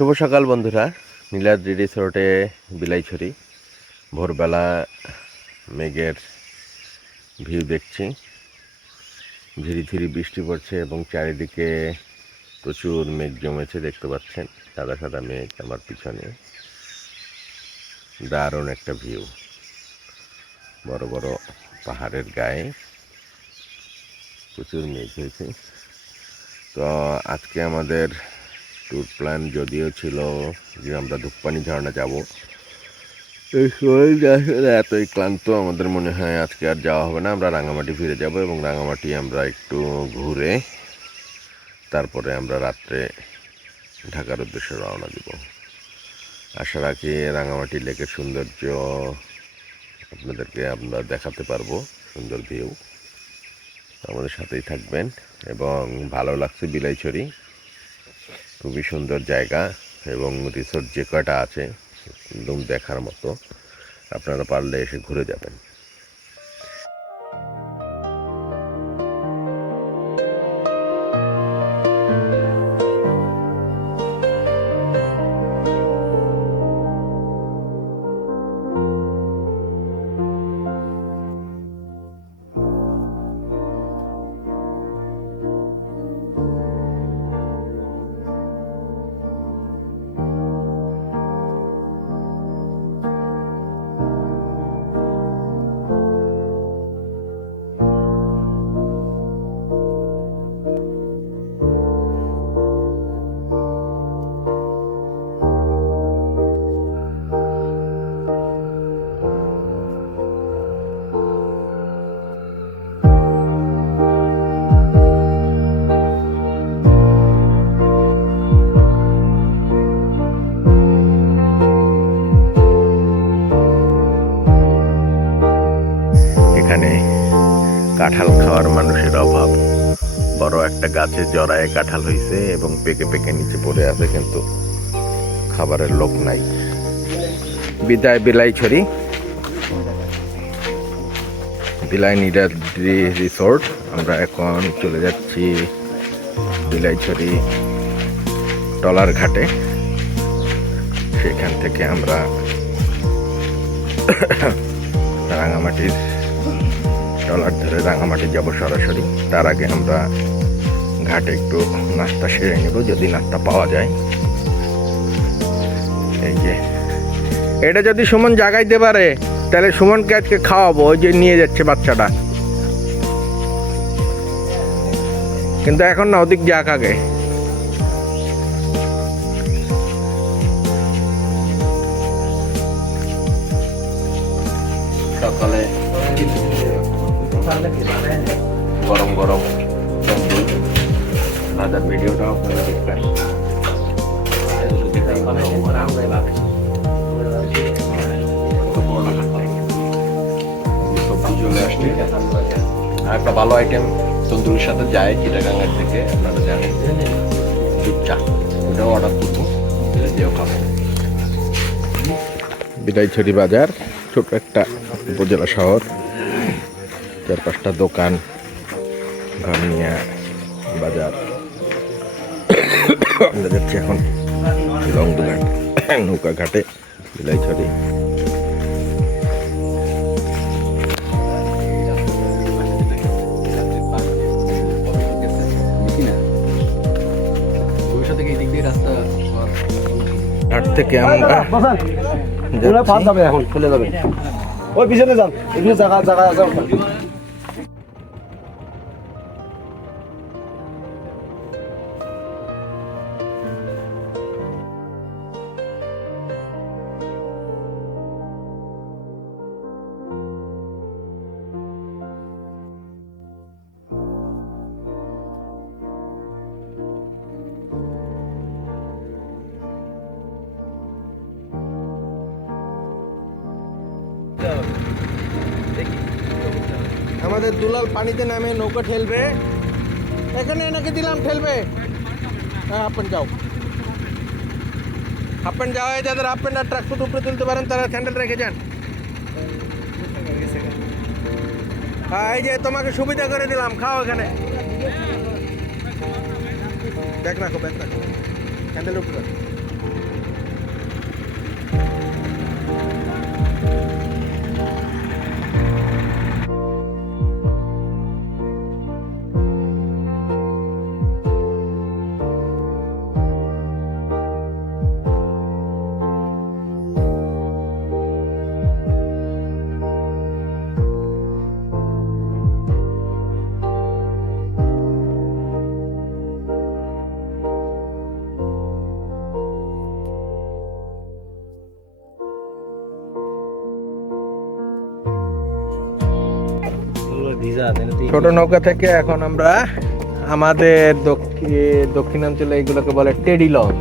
শুভ সকাল বন্ধুরা, নীলাদ্রি রিসোর্টে বিলাইছড়ি। ভোরবেলা মেঘের ভিউ দেখছি। ঝিরি ঝিরি বৃষ্টি পড়ছে এবং চারিদিকে প্রচুর মেঘ জমেছে, দেখতে পাচ্ছেন সাদা সাদা মেঘ আমার পিছনে। দারুণ একটা ভিউ, বড় বড় পাহাড়ের গায়ে প্রচুর মেঘ হয়েছে। তো আজকে আমাদের ট্যুর প্ল্যান যদিও ছিল যে আমরা ধূপপানি ঝর্ণা যাব, এই সময় আসলে এতই ক্লান্ত আমাদের মনে হয় আজকে আর যাওয়া হবে না। আমরা রাঙামাটি ফিরে যাব এবং রাঙামাটি আমরা একটু ঘুরে তারপরে আমরা রাত্রে ঢাকার উদ্দেশ্যে রওনা দিব। আশা রাখি রাঙামাটি লেকের সৌন্দর্য আপনাদেরকে আমরা দেখাতে পারবো, সুন্দর ভিউ। আমাদের সাথেই থাকবেন। এবং ভালো লাগছে বিলাইছড়ি, খুবই সুন্দর জায়গা এবং রিসোর্ট যে কয়টা আছে একদম দেখার মতো। আপনারা পারলে এসে ঘুরে যাবেন। এখানে কাঁঠাল খাওয়ার মানুষের অভাব। বড় একটা গাছে জড়ায় কাঁঠাল হয়েছে এবং পেকে পেকে নিচে পড়ে আছে, কিন্তু খাবারের লোক নাই। বিদায় বিলাইছড়ি, বিলাই নীলাদ্রি রিসোর্ট। আমরা এখন চলে যাচ্ছি বিলাইছড়ি টলার ঘাটে। সেখান থেকে আমরা রাঙামাটির ট্রলার ধরে রাঙামাটি যাব সরাসরি। তার আগে আমরা ঘাটে একটু নাস্তা সেরে নেব, যদি নাস্তা পাওয়া যায়। এই যে এটা যদি সুমন জাগাইতে পারে তাহলে সুমনকে আজকে খাওয়াবো। ওই যে নিয়ে যাচ্ছে বাচ্চাটা, কিন্তু এখন না, ওদিক যাক আগে। সকালে গরম গরম তন্দুর ভাজার ভিডিওটাও আপনারা দেখবেন। সবজি চলে আসছে। আর একটা ভালো আইটেম তন্দুরের সাথে যায় চিটাগাঙ্গের থেকে, আপনারা জানেন, দুধ চা। ওটাও অর্ডার করবো, দিয়েও খাবো। বিলাইছড়ি বাজার ছোট একটা উপজেলা শহর, 4-5টা দোকান, ঘামিয়া বাজার। আমরা যাচ্ছি এখন লংদুঘাট নৌকা ঘাটে বিলাইছড়ি। ঘাট থেকে আমরা এখন খুলে যাবে, ওই পিছনে যান, এখানে জায়গা জায়গা আছে। আমাদের দুলাল পানিতে নামে নৌকা ঠেলবে। এখানে এনাকে দিলাম, ঠেলবে। হ্যাঁ, হাফ প্যান্ট যাও, হাফ প্যান্ট যাওয়া। যাদের হাফ প্যান্ট আর ট্রাক শুট উপরে তুলতে পারেন তারা স্যান্ডেল রেখে যান। হ্যাঁ, এই যে তোমাকে সুবিধা করে দিলাম, খাও এখানে। ব্যাগ রাখো, ব্যাগ রাখো, স্যান্ডেল উপরে। ছোট নৌকা থেকে এখন আমরা আমাদের দক্ষিণাঞ্চলে এইগুলোকে বলে টেডি লঞ্চ।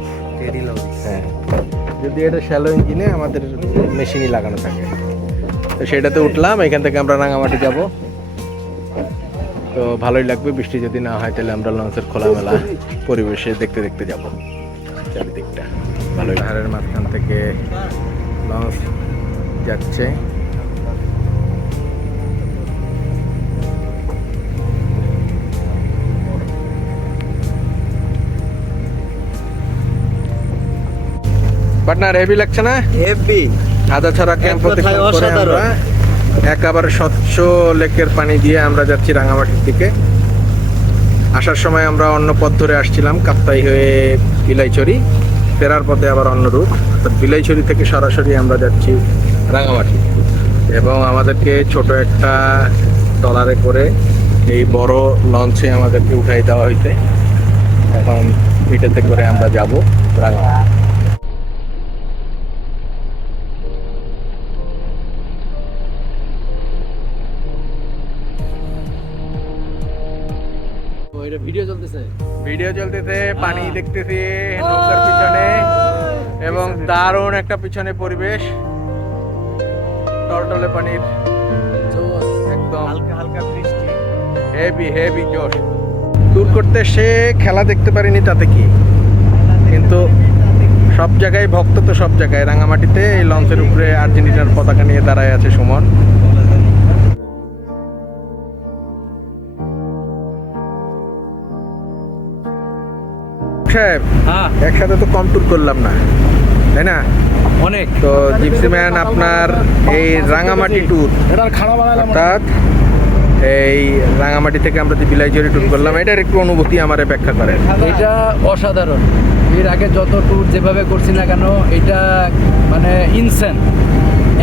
হ্যাঁ, যদি এটা শ্যালো ইঞ্জিনে আমাদের মেশিনই লাগানো থাকে, তো সেটাতে উঠলাম। এখান থেকে আমরা রাঙামাটি যাব। তো ভালোই লাগবে, বৃষ্টি যদি না হয় তাহলে আমরা লঞ্চের খোলামেলা পরিবেশে দেখতে দেখতে যাব চারিদিকটা। ভালোই পাহাড়ের মাঝখান থেকে লঞ্চ যাচ্ছে। পার্টনার হেভি লাগছে না? হেভি আদা ছাড়া ক্যাম্প অতিক্রম করে আমরা একেবারে স্বচ্ছ লেকের পানি দিয়ে আমরা যাচ্ছি রাঙামাটির দিকে। আসার সময় আমরা অন্য পথ ধরে আসছিলাম, কাপ্তাই হয়ে বিলাইছড়ি, ফেরার পথে আবার অন্য রুট। অর্থাৎ বিলাইছড়ি থেকে সরাসরি আমরা যাচ্ছি রাঙামাটি, এবং আমাদেরকে ছোট একটা ট্রলারে করে এই বড় লঞ্চে আমাদেরকে উঠাই দেওয়া হইতে। এখন এটাতে করে আমরা যাব রাঙামাটি। ভিডিও চলতেছে, পানি দেখতেছি নৌকার পিছনে, এবং দারুণ একটা পিছনে পরিবেশ, টলটলে পানির, একদম হালকা বৃষ্টি, হেভি জোশ। ট্যুর করতে সে খেলা দেখতে পারিনি, তাতে কি, কিন্তু সব জায়গায় ভক্ত, তো সব জায়গায়। রাঙামাটিতে এই লঞ্চের উপরে আর্জেন্টিনার পতাকা নিয়ে দাঁড়ায় আছে সুমন। একসাথে তো কম ট্যুর করলাম না, তাই না? অনেক। তো জিপসি ম্যান আপনার এই রাঙামাটি ট্যুর, অর্থাৎ এই রাঙামাটি থেকে আমরা যে বিলাইছড়ি ট্যুর করলাম, এটার একটু অনুভূতি আমার ব্যাখ্যা করেন। এটা অসাধারণ। এর আগে যত ট্যুর যেভাবে করছি না কেন, এটা মানে ইনসেন,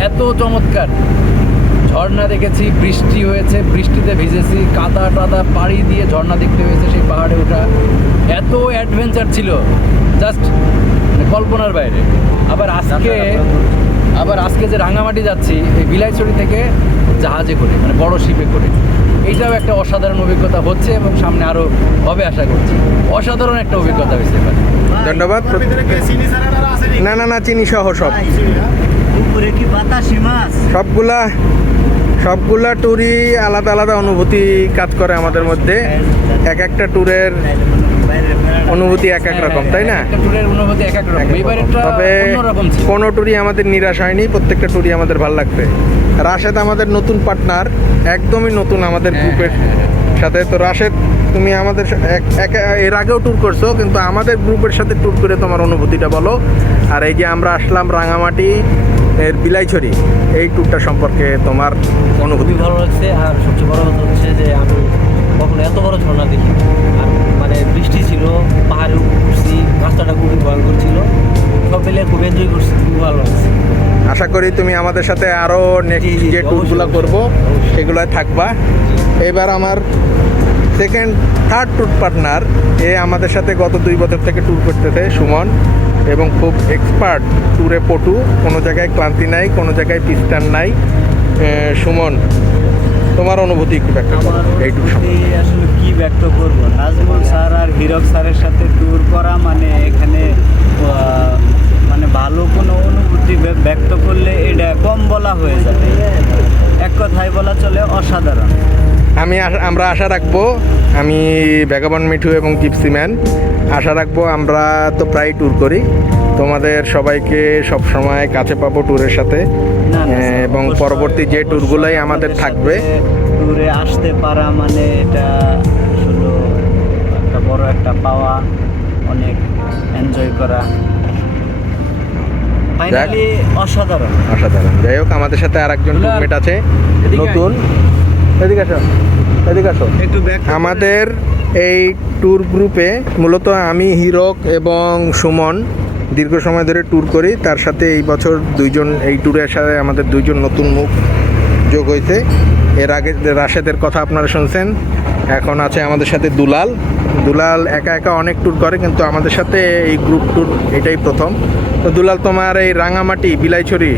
এত চমৎকার। ঝর্ণা দেখেছি, বৃষ্টি হয়েছে, বৃষ্টিতে ভিজেছি, কাদা টাদা পাড়ি দিয়ে ঝর্ণা দেখতে হয়েছে, সেই পাহাড়ে ওঠা এত অ্যাডভেঞ্চার ছিল, জাস্ট কল্পনার বাইরে। আবার আজকে যে রাঙামাটি যাচ্ছি, এই বিলাইছড়ি থেকে জাহাজে করে, মানে বড় শিপে করে, এইটাও একটা অসাধারণ অভিজ্ঞতা হচ্ছে, এবং সামনে আরও হবে আশা করছি। অসাধারণ একটা অভিজ্ঞতা হয়েছে এবার। ধন্যবাদ। না চিনি সহ সব, উপরে কি বাতাসি মাছ? সবগুলা ট্যুরই আলাদা আলাদা অনুভূতি কাজ করে আমাদের মধ্যে। এক একটা ট্যুরের অনুভূতি এক এক রকম, তাই না? ট্যুরের অনুভূতি এক এক রকম। তবে কোনো ট্যুরই আমাদের নিরাশ হয়নি, প্রত্যেকটা ট্যুরই আমাদের ভালো লাগবে। রাশেদ আমাদের নতুন পার্টনার, একদমই নতুন আমাদের গ্রুপের সাথে। তো রাশেদ, তুমি আমাদের এর আগেও ট্যুর করছো, কিন্তু আমাদের গ্রুপের সাথে ট্যুর করে তোমার অনুভূতিটা বলো। আর এই যে আমরা আসলাম রাঙামাটি এর বিলাইছড়ি, এই ট্যুরটা সম্পর্কে তোমার অনুভূতি। খুবই ভালো লাগছে। আর সবচেয়ে বড় কথা হচ্ছে যে আমি কখনো এত বড় ঝর্ণা দেখি, আর মানে বৃষ্টি ছিল, পাহাড়ে উঠছি, রাস্তাটা খুবই ভয়ঙ্কর ছিল, সব মিলে খুব এনজয় করছি, খুব ভালো লাগছে। আশা করি তুমি আমাদের সাথে আরও নেক্সট যে ট্যুরগুলো করবো সেগুলোয় থাকবা। এবার আমার থার্ড ট্যুর পার্টনার, এ আমাদের সাথে গত 2 বছর থেকে ট্যুর করতেছে, সুমন, এবং খুব এক্সপার্ট ট্যুরে পটু। কোনো জায়গায় ক্লান্তি নাই, কোনো জায়গায় পিস্টান নাই। সুমন, তোমার অনুভূতি একটু ব্যাখ্যা করো এইটুকু সম্পর্কে। আসলে কি ব্যক্ত করব, নাজমুল স্যার আর হীরক স্যারের সাথে ট্যুর করা মানে এখানে মানে ভালো কোনো অনুভূতি ব্যক্ত করলে এটা কম বলা হয়ে যাবে। এক কথায় বলা চলে অসাধারণ। আমরা আশা রাখবো, আমি ভ্যাগাবন মিঠু এবং জিপসি ম্যান আশা রাখবো, আমরা তো প্রায় ট্যুর করি, তোমাদের সবাইকে সব সময় কাছে পাবো ট্যুরের সাথে, এবং পরবর্তী যে ট্যুরগুলোই আমাদের থাকবে। ট্যুরে আসতে পারা মানে এটা আসলে একটা বড় একটা পাওয়া, অনেক এনজয় করা, ফাইনালি অসাধারণ। যাই হোক, আমাদের সাথে আরেকজন ট্যুরমেট আছে নতুন, এদিকে আসো। আমাদের এই ট্যুর গ্রুপে মূলত আমি, হীরক এবং সুমন দীর্ঘ সময় ধরে ট্যুর করি। তার সাথে এই বছর এই ট্যুরের সাথে আমাদের 2জন নতুন মুখ যোগ হয়েছে। এর আগে রাশেদের কথা আপনারা শুনছেন, এখন আছে আমাদের সাথে দুলাল একা অনেক ট্যুর করে, কিন্তু আমাদের সাথে এই গ্রুপ ট্যুর এটাই প্রথম। তো দুলাল, তোমার এই রাঙামাটি বিলাইছড়ি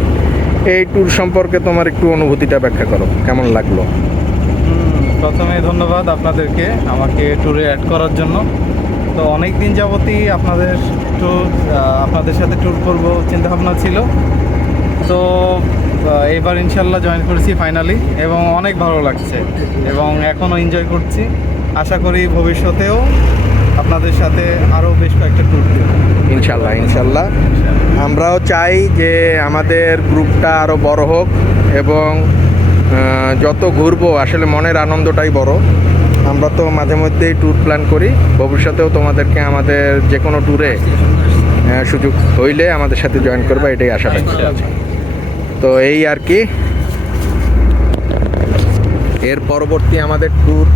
এই ট্যুর সম্পর্কে তোমার একটু অনুভূতিটা ব্যাখ্যা করো, কেমন লাগলো? প্রথমে ধন্যবাদ আপনাদেরকে আমাকে ট্যুরে অ্যাড করার জন্য। তো অনেক দিন যাবতই আপনাদের সাথে ট্যুর করব চিন্তাভাবনা ছিল। তো এবার ইনশাল্লাহ জয়েন করেছি ফাইনালি, এবং অনেক ভালো লাগছে এবং এখনও এনজয় করছি। আশা করি ভবিষ্যতেও আপনাদের সাথে আরও বেশ কয়েকটা ট্যুর দেব ইনশাল্লাহ ইনশাল্লাহ। আমরাও চাই যে আমাদের গ্রুপটা আরও বড় হোক এবং যত ঘুরবো আসলে মনের আনন্দটাই বড়। আমরা তো মাঝে মধ্যেই ট্যুর প্ল্যান করি, ভবিষ্যতেও তোমাদেরকে আমাদের যে কোনো ট্যুরে সুযোগ হইলে আমাদের সাথে জয়েন করবে, এটাই আশা রাখছি। তো এই আর কি, এর পরবর্তী আমাদের ট্যুর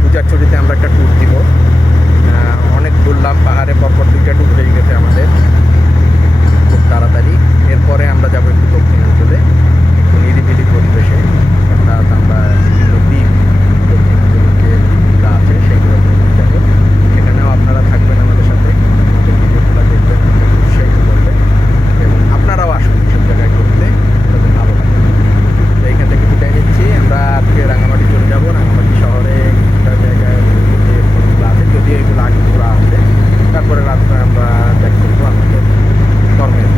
পূজার ছুটিতে আমরা একটা ট্যুর দিব। অনেক ঘুরলাম পাহাড়ে, পরপর 2টা ট্যুর হয়ে গেছে আমাদের খুব তাড়াতাড়ি। এরপরে আমরা যাবো একটু দক্ষিণাঞ্চলে, একটু নিরিবিলি পরিবেশে, অর্থাৎ আমরা বিভিন্ন দ্বীপ, দক্ষিণাঞ্চলের যে দ্বীপগুলো আছে সেগুলো যাবো। সেখানেও আপনারা থাকবেন আমাদের সাথে, আমাদের ভিডিওগুলো দেখবেন, আমাদের উৎসাহিত করবেন এবং আপনারাও আসুন সব জায়গায় ঘুরতে, আপনাদের ভালো লাগবে। তো এইখান থেকে বিদায় নিচ্ছি। আমরা আজকে রাঙামাটি চলে যাবো। রাঙামাটি শহরে একটা জায়গায় যে ফোনগুলো আছে, যদিও এগুলো আগে ঘোরা আছে, তারপরে রাত্রে আমরা ব্যাক করবো আমাদের কর্মের।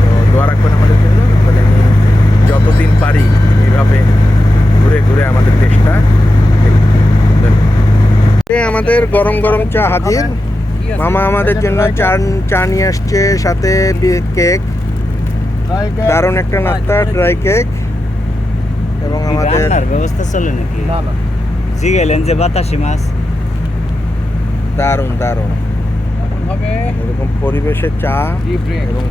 তো দোয়া রাখবেন আমাদের জন্য, আমরা জানি যতদিন পারি এইভাবে ঘুরে ঘুরে আমাদের দেশটা আমাদের গরম গরম চা হাজির। মামা আমাদের জন্য চা নিয়ে আসছে, সাথে কেক, দারুণ একটা নাস্তা, ড্রাই কেক। এবং আমাদের রান্নার ব্যবস্থা চলে নাকি? না না, জি গেলেন যে বাতাসি মাছ। দারুণ দারুণ এখন হবে এরকম পরিবেশে চা। Tea break. এবং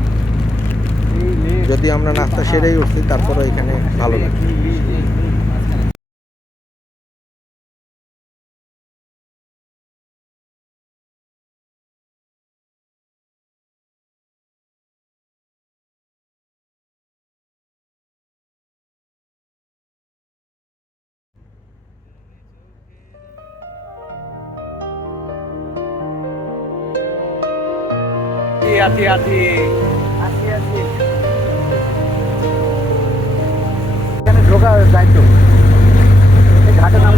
যদি আমরা নাস্তা সেরেই উঠছি, তারপরে এখানে ভালো লাগে। আছি এখানে ঢোকা যায় তো, ঘাটে নাম